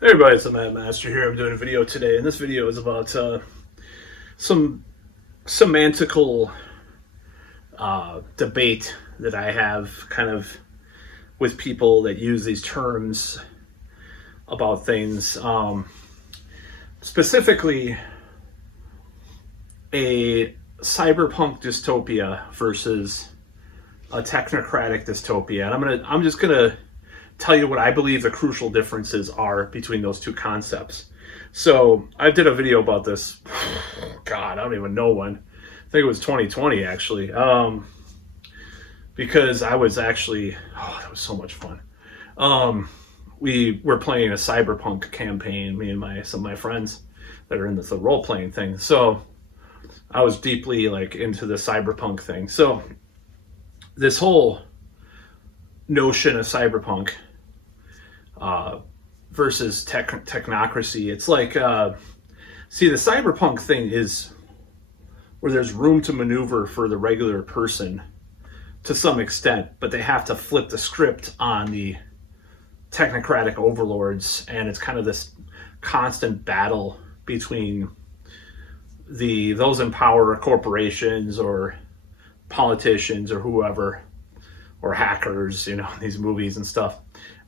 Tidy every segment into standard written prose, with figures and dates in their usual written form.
Hey everybody, it's the Mad Master here. I'm doing a video today, and this video is about some semantical debate that I have kind of with people that use these terms about things. Specifically, a cyberpunk dystopia versus a technocratic dystopia. And I'm just gonna tell you what I believe the crucial differences are between those two concepts. So I did a video about this. God, I don't even know when. I think it was 2020 actually, because I was actually that was so much fun. We were playing a cyberpunk campaign, me and some of my friends that are in the role playing thing. So I was deeply like into the cyberpunk thing. So this whole notion of cyberpunk versus technocracy, it's like see, the cyberpunk thing is where there's room to maneuver for the regular person to some extent, but they have to flip the script on the technocratic overlords, and it's kind of this constant battle between those in power, corporations or politicians or whoever, or hackers, these movies and stuff,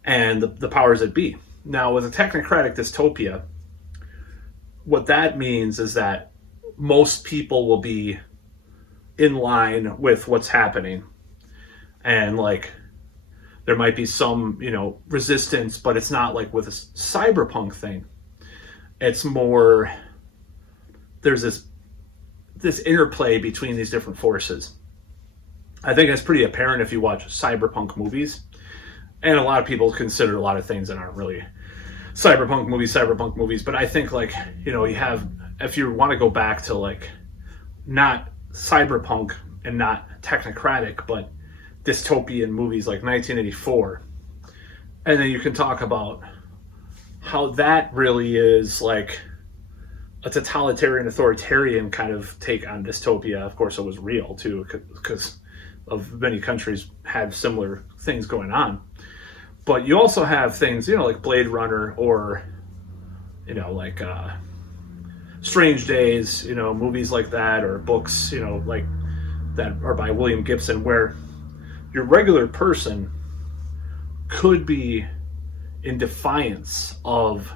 and the powers that be. Now, with a technocratic dystopia, what that means is that most people will be in line with what's happening. And like, there might be some, resistance, but it's not like with a cyberpunk thing. It's more, there's this interplay between these different forces. I think that's pretty apparent if you watch cyberpunk movies. And a lot of people consider a lot of things that aren't really cyberpunk movies. But I think, like, you have, if you want to go back to like not cyberpunk and not technocratic, but dystopian movies like 1984. And then you can talk about how that really is like a totalitarian, authoritarian kind of take on dystopia. Of course, it was real too, because of many countries had similar things going on. But you also have things, like Blade Runner or, like Strange Days, movies like that, or books, like that are by William Gibson, where your regular person could be in defiance of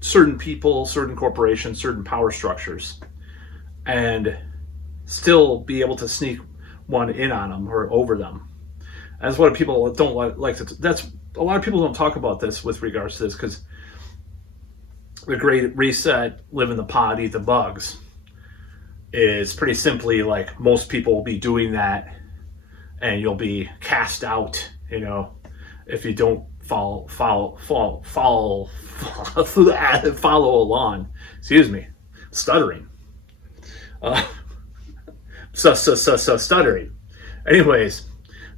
certain people, certain corporations, certain power structures, and still be able to sneak one in on them or over them. That's what people don't like to. That's a lot of people don't talk about this with regards to this, because the Great Reset, live in the pod, eat the bugs, is pretty simply like most people will be doing that, and you'll be cast out. If you don't follow along. Excuse me, stuttering. Stuttering. Anyways,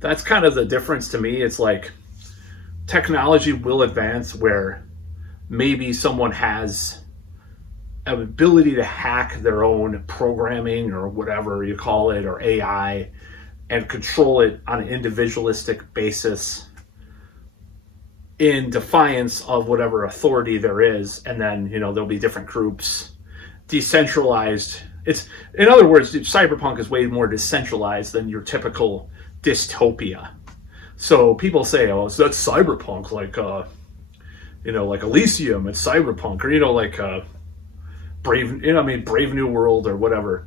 that's kind of the difference to me. It's like technology will advance where maybe someone has an ability to hack their own programming or whatever you call it, or AI, and control it on an individualistic basis in defiance of whatever authority there is. And then, there'll be different groups, decentralized. It's, in other words, cyberpunk is way more decentralized than your typical dystopia. So people say, oh, so that's cyberpunk, like like Elysium, it's cyberpunk, or like Brave New World or whatever.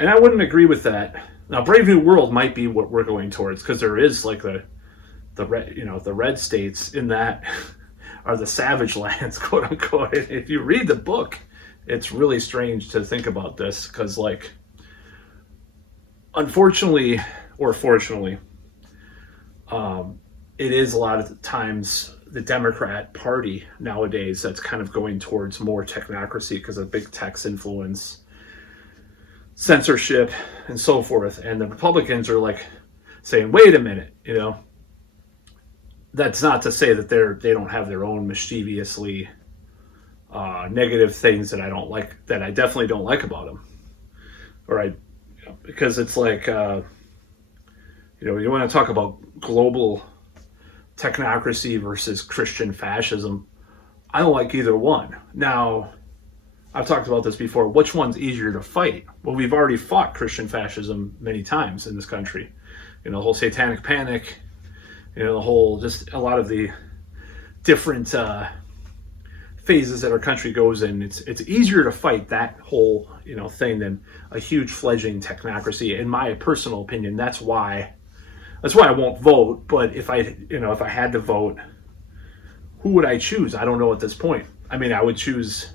And I wouldn't agree with that. Now, Brave New World might be what we're going towards, because there is like the red states in that are the savage lands, quote unquote. If you read the book, it's really strange to think about this, because like, unfortunately or fortunately, it is a lot of times the Democrat Party nowadays that's kind of going towards more technocracy because of big tech's influence, censorship, and so forth. And the Republicans are like saying, wait a minute, that's not to say that they don't have their own mischievously negative things that I don't like, that I definitely don't like about them. Because it's like, you want to talk about global technocracy versus Christian fascism. I don't like either one. Now, I've talked about this before. Which one's easier to fight? Well, we've already fought Christian fascism many times in this country. You know, the whole satanic panic, you know, the whole, just a lot of the different phases that our country goes in. It's easier to fight that whole, you know, thing than a huge fledgling technocracy. In my personal opinion, that's why I won't vote. But if I had to vote, who would I choose? I don't know at this point. I mean, I would choose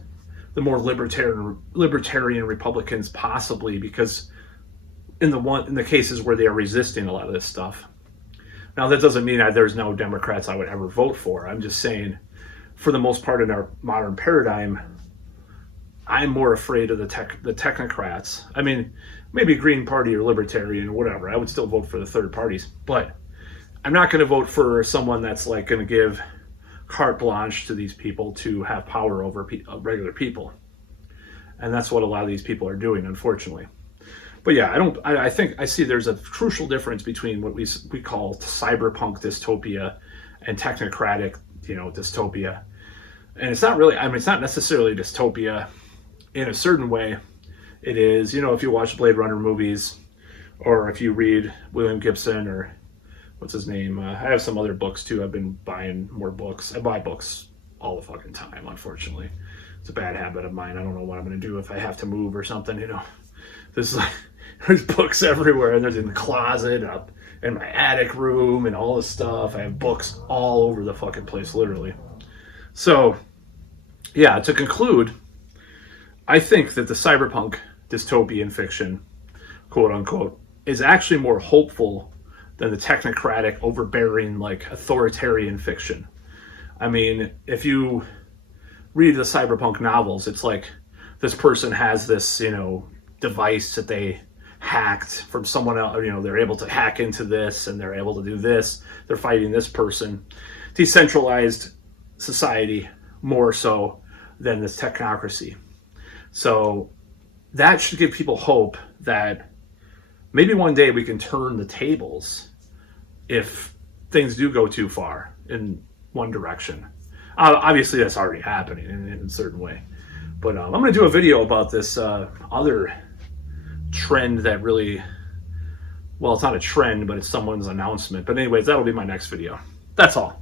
the more libertarian Republicans, possibly, because in the cases where they are resisting a lot of this stuff. Now, that doesn't mean there's no Democrats I would ever vote for. I'm just saying, for the most part in our modern paradigm, I'm more afraid of the technocrats. I mean, maybe Green Party or Libertarian or whatever. I would still vote for the third parties, but I'm not going to vote for someone that's like going to give carte blanche to these people to have power over regular people. And that's what a lot of these people are doing, unfortunately. But yeah, I think I see there's a crucial difference between what we call cyberpunk dystopia and technocratic, you know, dystopia. And it's not really, I mean, it's not necessarily dystopia in a certain way. It is, you know, if you watch Blade Runner movies, or if you read William Gibson, or what's his name? I have some other books too. I've been buying more books. I buy books all the fucking time, unfortunately. It's a bad habit of mine. I don't know what I'm going to do if I have to move or something, you know. There's books everywhere, and there's in the closet, up in my attic room, and all this stuff. I have books all over the fucking place, literally. So, yeah, to conclude, I think that the cyberpunk dystopian fiction, quote unquote, is actually more hopeful than the technocratic, overbearing, like authoritarian fiction. I mean, if you read the cyberpunk novels, it's like this person has this, you know, device that they hacked from someone else. You know, they're able to hack into this, and they're able to do this. They're fighting this person. Decentralized society more so than this technocracy. So that should give people hope that maybe one day we can turn the tables if things do go too far in one direction. Obviously, that's already happening in a certain way. But I'm going to do a video about this other trend that really, well, it's not a trend, but it's someone's announcement. But anyways, that'll be my next video. That's all.